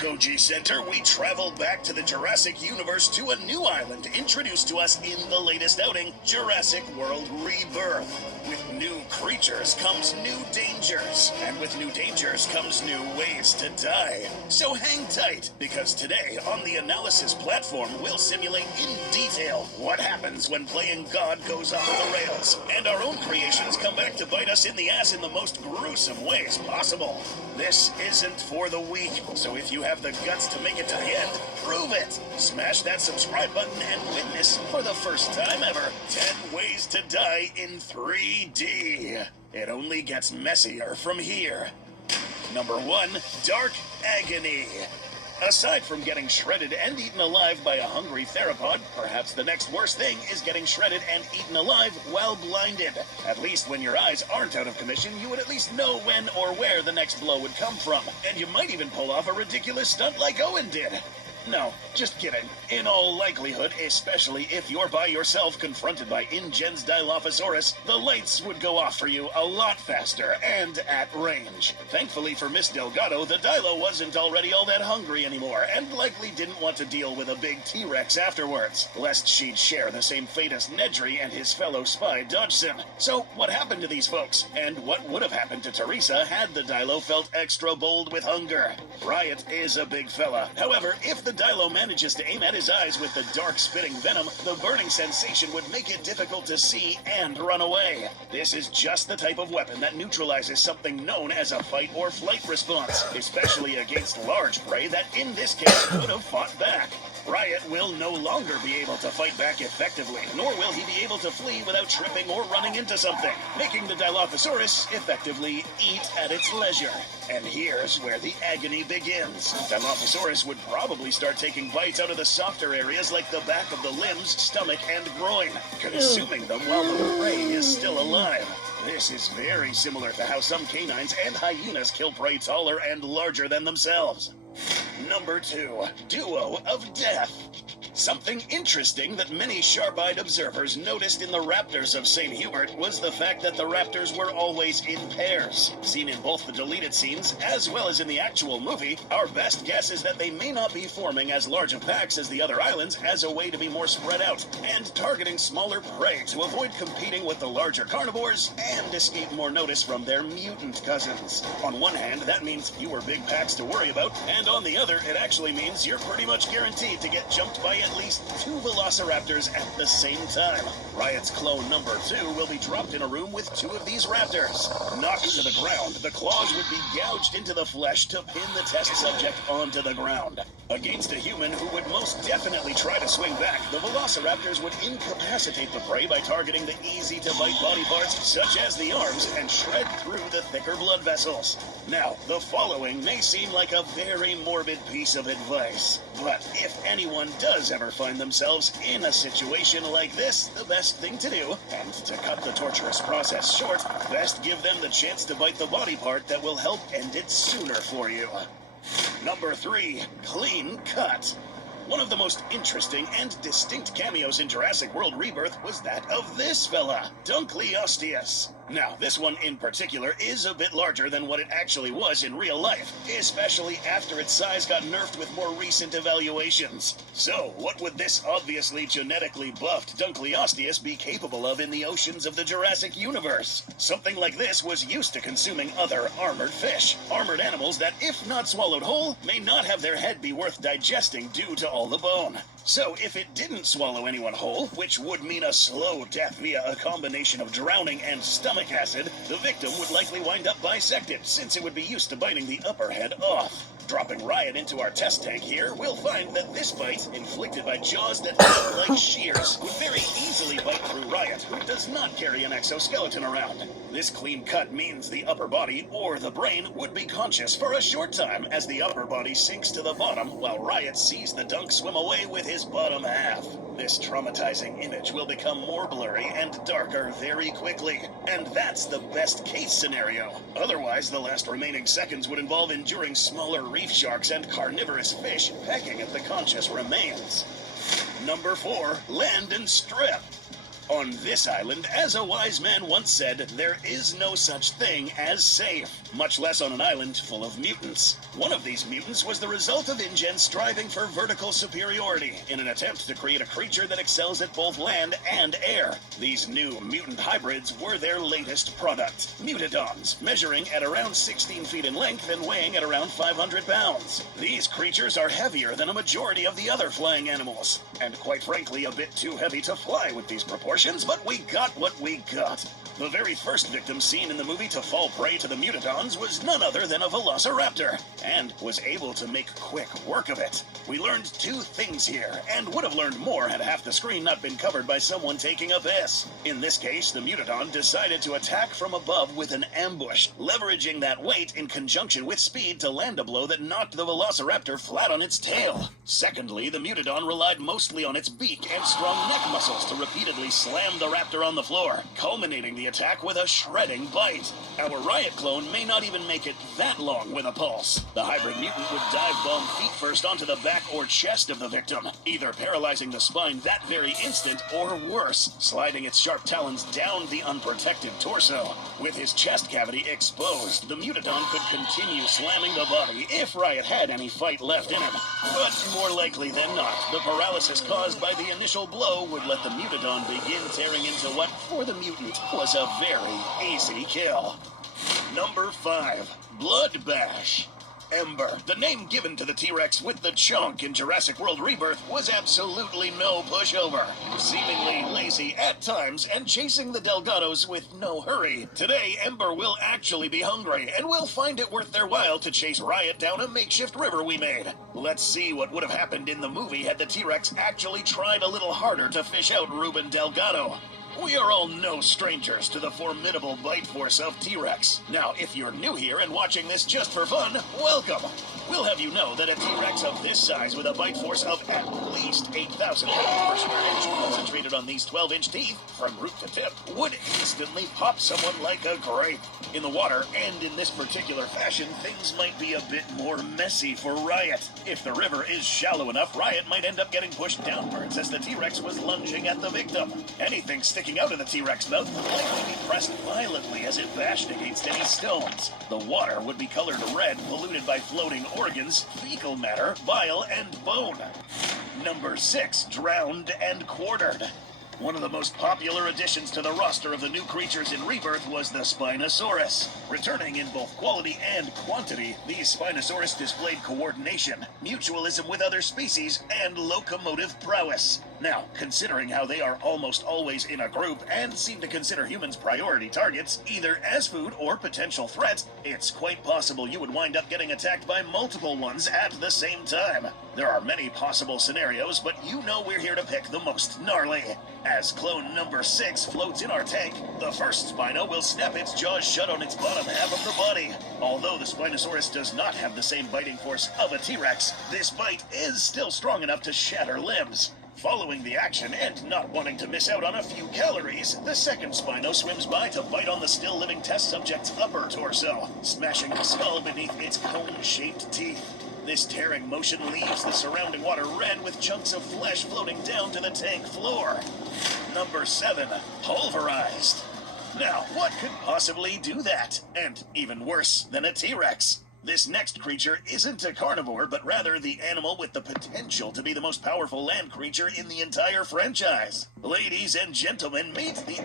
Koji Center, we travel back to the Jurassic universe to a new island introduced to us in the latest outing, Jurassic World Rebirth. With new creatures comes new dangers, and with new dangers comes new ways to die. So hang tight, because today on the analysis platform, we'll simulate in detail what happens when playing God goes off the rails, and our own creations come back to bite us in the ass in the most gruesome ways possible. This isn't for the weak, so if you have the guts to make it to the end, prove it. Smash that subscribe button and witness, for the first time ever, 10 ways to die in 3D. It only gets messier from here. Number 1, Dark Agony. Aside from getting shredded and eaten alive by a hungry theropod, perhaps the next worst thing is getting shredded and eaten alive while blinded. At least when your eyes aren't out of commission, you would at least know when or where the next blow would come from. And you might even pull off a ridiculous stunt like Owen did. No, just kidding. In all likelihood, especially if you're by yourself confronted by InGen's Dilophosaurus, the lights would go off for you a lot faster and at range. Thankfully for Miss Delgado, the Dilo wasn't already all that hungry anymore and likely didn't want to deal with a big T-Rex afterwards, lest she'd share the same fate as Nedry and his fellow spy Dodgson. So what happened to these folks? And what would have happened to Teresa had the Dilo felt extra bold with hunger? Riot is a big fella. However, if the Dilo manages to aim at his eyes with the dark spitting venom, the burning sensation would make it difficult to see and run away. This is just the type of weapon that neutralizes something known as a fight or flight response, especially against large prey that in this case would have fought back. Riot will no longer be able to fight back effectively, nor will he be able to flee without tripping or running into something, making the Dilophosaurus effectively eat at its leisure. And here's where the agony begins. Dilophosaurus would probably start taking bites out of the softer areas like the back of the limbs, stomach, and groin, consuming them while the prey is still alive. This is very similar to how some canines and hyenas kill prey taller and larger than themselves. Number 2, Duo of Death. Something interesting that many sharp-eyed observers noticed in the raptors of St. Hubert was the fact that the raptors were always in pairs. Seen in both the deleted scenes as well as in the actual movie, our best guess is that they may not be forming as large of packs as the other islands as a way to be more spread out and targeting smaller prey to avoid competing with the larger carnivores and escape more notice from their mutant cousins. On one hand, that means fewer big packs to worry about, and on the other, it actually means you're pretty much guaranteed to get jumped by at least 2 velociraptors at the same time. Riot's clone number 2 will be dropped in a room with 2 of these raptors. Knocked to the ground, the claws would be gouged into the flesh to pin the test subject onto the ground. Against a human who would most definitely try to swing back, the velociraptors would incapacitate the prey by targeting the easy-to-bite body parts, such as the arms, and shred through the thicker blood vessels. Now, the following may seem like a very morbid piece of advice, but if anyone does ever find themselves in a situation like this, the best thing to do, and to cut the torturous process short, best give them the chance to bite the body part that will help end it sooner for you. Number 3, Clean Cut. One of the most interesting and distinct cameos in Jurassic World Rebirth was that of this fella, Dunkleosteus. Now, this one in particular is a bit larger than what it actually was in real life, especially after its size got nerfed with more recent evaluations. So, what would this obviously genetically buffed Dunkleosteus be capable of in the oceans of the Jurassic universe? Something like this was used to consuming other armored fish. Armored animals that, if not swallowed whole, may not have their head be worth digesting due to all the bone. So, if it didn't swallow anyone whole, which would mean a slow death via a combination of drowning and stomach acid, the victim would likely wind up bisected, since it would be used to biting the upper head off. Dropping Riot into our test tank here, we'll find that this bite, inflicted by jaws that look like shears, would very easily bite through Riot, who does not carry an exoskeleton around. This clean cut means the upper body, or the brain, would be conscious for a short time as the upper body sinks to the bottom, while Riot sees the dunk swim away with his bottom half. This traumatizing image will become more blurry and darker very quickly, and that's the best case scenario. Otherwise, the last remaining seconds would involve enduring smaller reef sharks and carnivorous fish pecking at the conscious remains. Number 4, Land and Strip. On this island, as a wise man once said, there is no such thing as safe, much less on an island full of mutants. One of these mutants was the result of InGen striving for vertical superiority in an attempt to create a creature that excels at both land and air. These new mutant hybrids were their latest product, Mutadons, measuring at around 16 feet in length and weighing at around 500 pounds. These creatures are heavier than a majority of the other flying animals, and quite frankly a bit too heavy to fly with these proportions, but we got what we got. The very first victim seen in the movie to fall prey to the Mutadons was none other than a velociraptor, and was able to make quick work of it. We learned two things here, and would have learned more had half the screen not been covered by someone taking a piss. In this case, the Mutadon decided to attack from above with an ambush, leveraging that weight in conjunction with speed to land a blow that knocked the velociraptor flat on its tail. Secondly, the Mutadon relied mostly on its beak and strong neck muscles to repeatedly slam the raptor on the floor, culminating the attack with a shredding bite. Our Riot clone may not even make it that long with a pulse. The hybrid mutant would dive bomb feet first onto the back or chest of the victim, either paralyzing the spine that very instant or worse, sliding its sharp talons down the unprotected torso. With his chest cavity exposed, the Mutadon could continue slamming the body if Riot had any fight left in him. But more likely than not, the paralysis caused by the initial blow would let the Mutadon begin tearing into what, for the mutant, was a very easy kill. Number 5. Blood Bash. Ember, the name given to the T-Rex with the chunk in Jurassic World Rebirth, was absolutely no pushover. Seemingly lazy at times and chasing the Delgados with no hurry. Today, Ember will actually be hungry and will find it worth their while to chase Riot down a makeshift river we made. Let's see what would have happened in the movie had the T-Rex actually tried a little harder to fish out Ruben Delgado. We are all no strangers to the formidable bite force of T-Rex. Now, if you're new here and watching this just for fun, welcome! We'll have you know that a T-Rex of this size with a bite force of at least 8,000 pounds per square inch concentrated on these 12-inch teeth from root to tip would instantly pop someone like a grape. In the water, and in this particular fashion, things might be a bit more messy for Riot. If the river is shallow enough, Riot might end up getting pushed downwards as the T-Rex was lunging at the victim. Anything sticking out of the T-Rex mouth would likely be pressed violently as it bashed against any stones. The water would be colored red, polluted by floating organs, fecal matter, bile, and bone. Number 6. Drowned and Quartered. One of the most popular additions to the roster of the new creatures in Rebirth was the Spinosaurus. Returning in both quality and quantity, these Spinosaurus displayed coordination, mutualism with other species, and locomotive prowess. Now, considering how they are almost always in a group and seem to consider humans priority targets, either as food or potential threats, it's quite possible you would wind up getting attacked by multiple ones at the same time. There are many possible scenarios, but you know we're here to pick the most gnarly. As clone number 6 floats in our tank, the first Spino will snap its jaws shut on its bottom half of the body. Although the Spinosaurus does not have the same biting force of a T-Rex, this bite is still strong enough to shatter limbs. Following the action and not wanting to miss out on a few calories, the second Spino swims by to bite on the still-living test subject's upper torso, smashing the skull beneath its cone-shaped teeth. This tearing motion leaves the surrounding water red with chunks of flesh floating down to the tank floor. Number 7. Pulverized. Now, what could possibly do that? And even worse than a T-Rex? This next creature isn't a carnivore, but rather the animal with the potential to be the most powerful land creature in the entire franchise. Ladies and gentlemen, meet the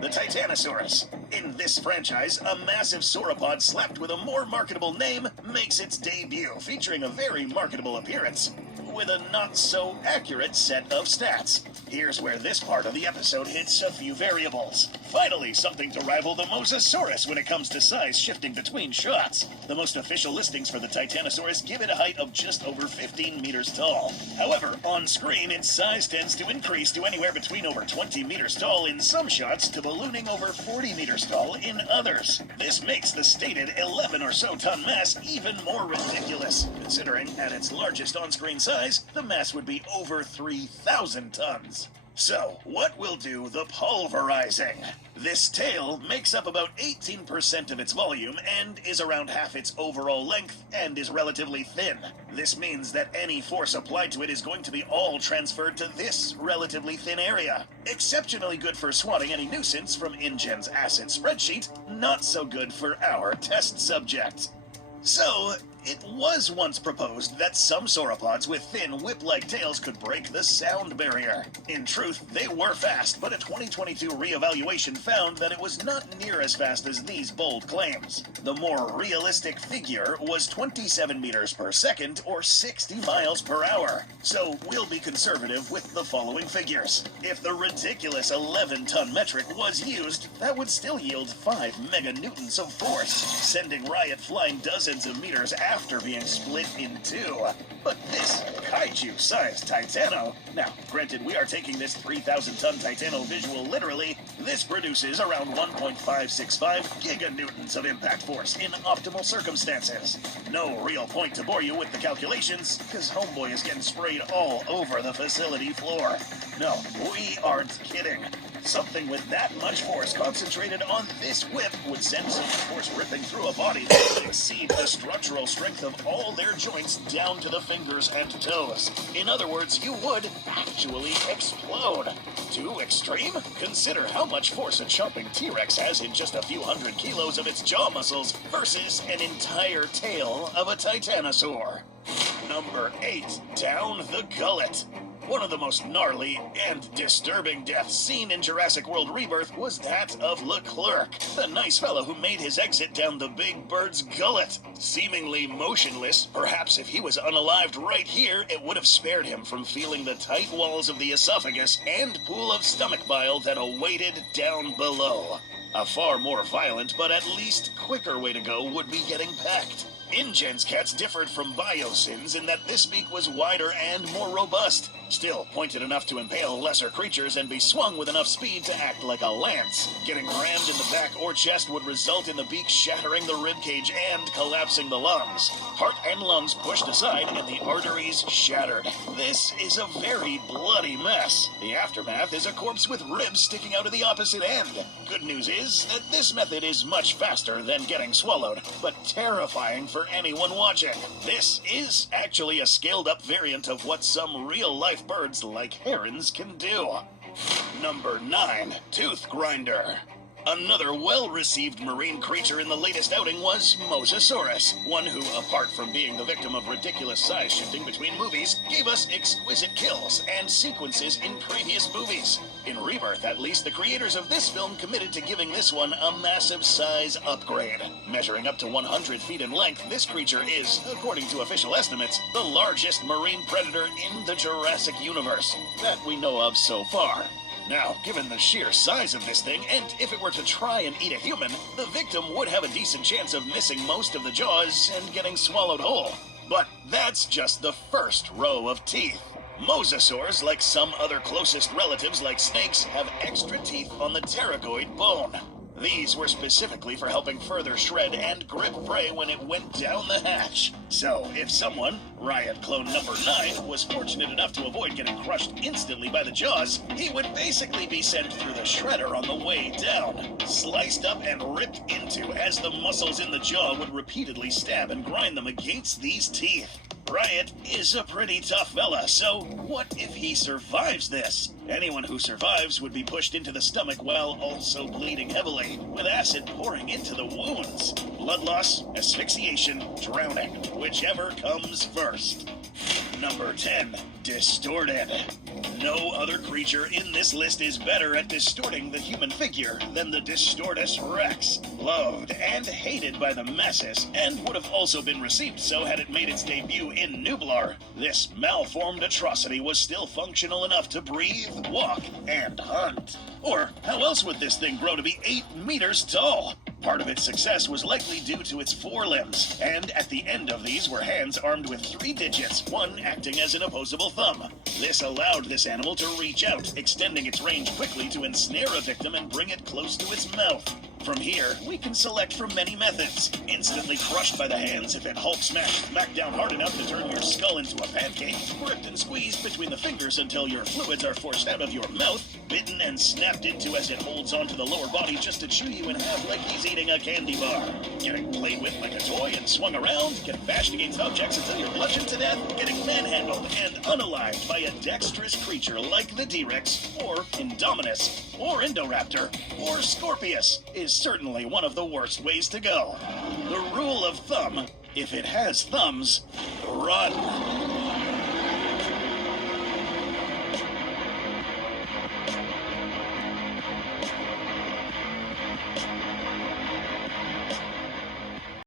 the Titanosaurus. In this franchise, a massive sauropod slapped with a more marketable name makes its debut, featuring a very marketable appearance, with a not-so-accurate set of stats. Here's where this part of the episode hits a few variables. Finally, something to rival the Mosasaurus when it comes to size shifting between shots. The most official listings for the Titanosaurus give it a height of just over 15 meters tall. However, on screen, its size tends to increase to anywhere between over 20 meters tall in some shots to ballooning over 40 meters tall in others. This makes the stated 11 or so ton mass even more ridiculous, considering at its largest on-screen size, the mass would be over 3,000 tons. So, what will do the pulverizing? This tail makes up about 18% of its volume and is around half its overall length and is relatively thin. This means that any force applied to it is going to be all transferred to this relatively thin area. Exceptionally good for swatting any nuisance from InGen's asset spreadsheet, not so good for our test subject. So, it was once proposed that some sauropods with thin whip-like tails could break the sound barrier. In truth, they were fast, but a 2022 reevaluation found that it was not near as fast as these bold claims. The more realistic figure was 27 meters per second or 60 miles per hour. So we'll be conservative with the following figures. If the ridiculous 11-ton metric was used, that would still yield 5 meganewtons of force, sending Riot flying dozens of meters after being split in two. But this kaiju-sized Titano, now granted we are taking this 3,000-ton Titano visual literally, this produces around 1.565 giganewtons of impact force in optimal circumstances. No real point to bore you with the calculations, because Homeboy is getting sprayed all over the facility floor. No, we aren't kidding. Something with that much force concentrated on this whip would send some force ripping through a body that would exceed the structural strength of all their joints down to the fingers and toes. In other words, you would actually explode. Too extreme? Consider how much force a chomping T-Rex has in just a few hundred kilos of its jaw muscles versus an entire tail of a titanosaur. Number 8. Down the gullet. One of the most gnarly and disturbing deaths seen in Jurassic World Rebirth was that of Leclerc, the nice fellow who made his exit down the big bird's gullet. Seemingly motionless, perhaps if he was unalived right here, it would have spared him from feeling the tight walls of the esophagus and pool of stomach bile that awaited down below. A far more violent, but at least quicker way to go would be getting packed. InGen's cats differed from Biosyn's in that this beak was wider and more robust, still pointed enough to impale lesser creatures and be swung with enough speed to act like a lance. Getting rammed in the back or chest would result in the beak shattering the ribcage and collapsing the lungs. Heart and lungs pushed aside and the arteries shattered. This is a very bloody mess. The aftermath is a corpse with ribs sticking out of the opposite end. Good news is that this method is much faster than getting swallowed, but terrifying for anyone watching. This is actually a scaled-up variant of what some real-life birds like herons can do. Number 9. Tooth Grinder. Another well-received marine creature in the latest outing was Mosasaurus, one who, apart from being the victim of ridiculous size shifting between movies, gave us exquisite kills and sequences in previous movies. In Rebirth, at least, the creators of this film committed to giving this one a massive size upgrade. Measuring up to 100 feet in length, this creature is, according to official estimates, the largest marine predator in the Jurassic universe that we know of so far. Now, given the sheer size of this thing, and if it were to try and eat a human, the victim would have a decent chance of missing most of the jaws and getting swallowed whole. But that's just the first row of teeth. Mosasaurs, like some other closest relatives like snakes, have extra teeth on the pterygoid bone. These were specifically for helping further shred and grip prey when it went down the hatch. So, if someone, Riot clone number 9, was fortunate enough to avoid getting crushed instantly by the jaws, he would basically be sent through the shredder on the way down, sliced up and ripped into as the muscles in the jaw would repeatedly stab and grind them against these teeth. Riot is a pretty tough fella, so what if he survives this? Anyone who survives would be pushed into the stomach while also bleeding heavily, with acid pouring into the wounds. Blood loss, asphyxiation, drowning, whichever comes first. Number 10. Distorted. No other creature in this list is better at distorting the human figure than the Distortus Rex. Loved and hated by the masses, and would have also been received so had it made its debut in Nublar. This malformed atrocity was still functional enough to breathe, walk, and hunt. Or how else would this thing grow to be 8 meters tall? Part of its success was likely due to its forelimbs, and at the end of these were hands armed with 3 digits, one acting as an opposable thumb. This allowed this animal to reach out, extending its range quickly to ensnare a victim and bring it close to its mouth. From here, we can select from many methods. Instantly crushed by the hands if it Hulk smacked down hard enough to turn your skull into a pancake. Gripped and squeezed between the fingers until your fluids are forced out of your mouth. Bitten and snapped into as it holds onto the lower body just to chew you in half like he's eating a candy bar. Getting played with like a toy and swung around. Getting bashed against objects until you're bludgeoned to death. Getting manhandled and unalived by a dexterous creature like the D-Rex, or Indominus, or Indoraptor, or Scorpius is certainly one of the worst ways to go. The rule of thumb, if it has thumbs, run.